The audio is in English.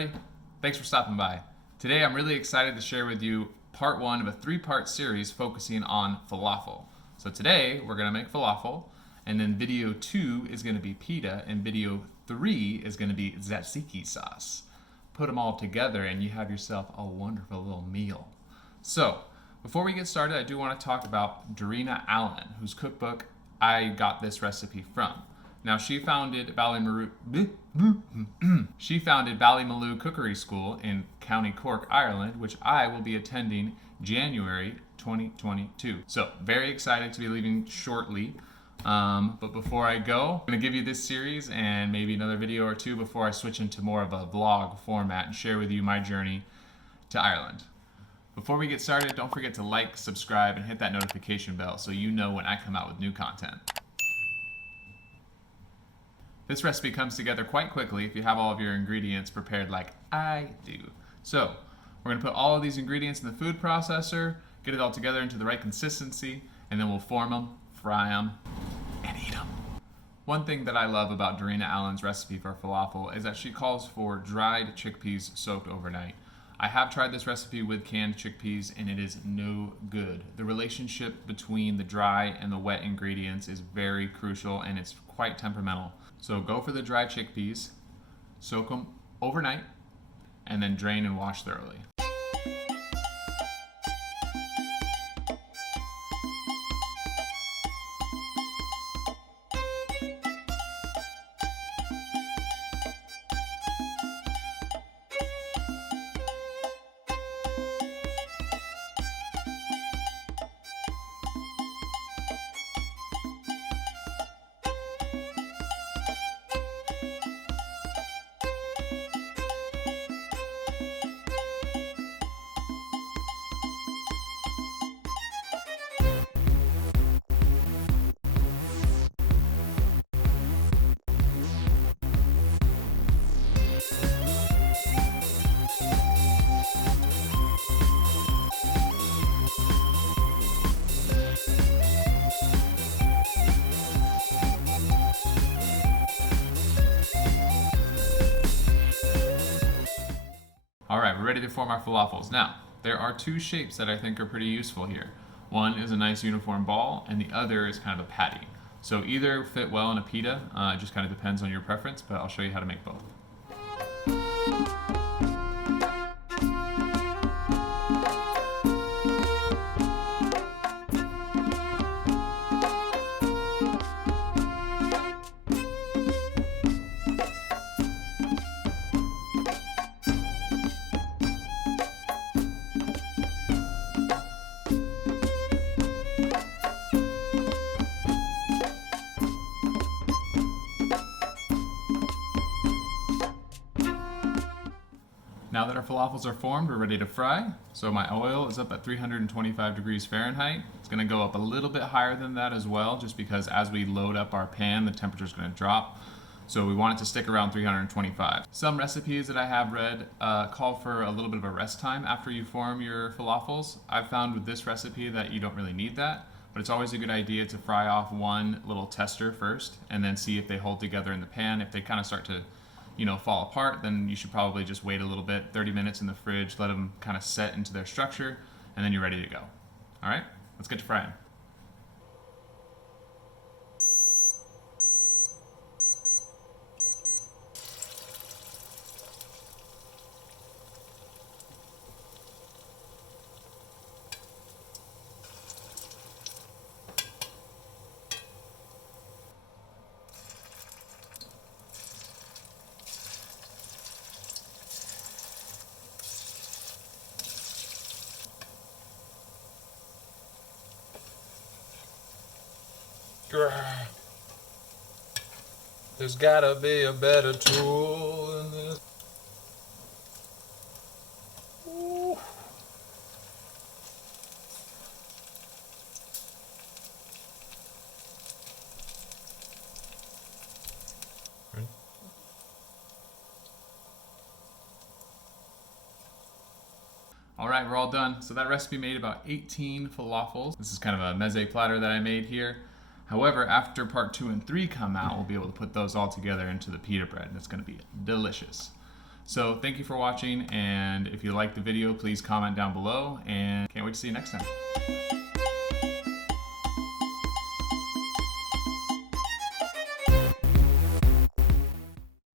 everybody. Thanks for stopping by. Today I'm really excited to share with you part one of a three-part series focusing on falafel. So today we're going to make falafel, and then video 2 is going to be pita, and video 3 is going to be tzatziki sauce. Put them all together and you have yourself a wonderful little meal. So before we get started, I do want to talk about Darina Allen, whose cookbook I got this recipe from. Now, she founded Ballymaloe Cookery School in County Cork, Ireland, which I will be attending January 2022. So, very excited to be leaving shortly. But before I go, I'm going to give you this series and maybe another video or two before I switch into more of a vlog format and share with you my journey to Ireland. Before we get started, don't forget to like, subscribe, and hit that notification bell so you know when I come out with new content. This recipe comes together quite quickly if you have all of your ingredients prepared like I do. So, we're going to put all of these ingredients in the food processor, get it all together into the right consistency, and then we'll form them, fry them, and eat them. One thing that I love about Darina Allen's recipe for falafel is that she calls for dried chickpeas soaked overnight. I have tried this recipe with canned chickpeas and it is no good. The relationship between the dry and the wet ingredients is very crucial and it's quite temperamental. So go for the dry chickpeas, soak them overnight, and then drain and wash thoroughly. Alright, we're ready to form our falafels. Now, there are two shapes that I think are pretty useful here. One is a nice uniform ball, and the other is kind of a patty. So either fit well in a pita, it just kind of depends on your preference, but I'll show you how to make both. Now that our falafels are formed, we're ready to fry. So my oil is up at 325 degrees Fahrenheit. It's going to go up a little bit higher than that as well, just because as we load up our pan, the temperature is going to drop. So we want it to stick around 325. Some recipes that I have read call for a little bit of a rest time after you form your falafels. I've found with this recipe that you don't really need that, but it's always a good idea to fry off one little tester first and then see if they hold together in the pan. If they kind of start to fall apart, then you should probably just wait a little bit, 30 minutes in the fridge, let them kind of set into their structure, and then you're ready to go. All right, let's get to frying. There's gotta be a better tool than this. Ooh. All right, we're all done. So that recipe made about 18 falafels. This is kind of a meze platter that I made here. However, after part 2 and 3 come out, we'll be able to put those all together into the pita bread, and it's going to be delicious. So thank you for watching, and if you liked the video, please comment down below, and can't wait to see you next time.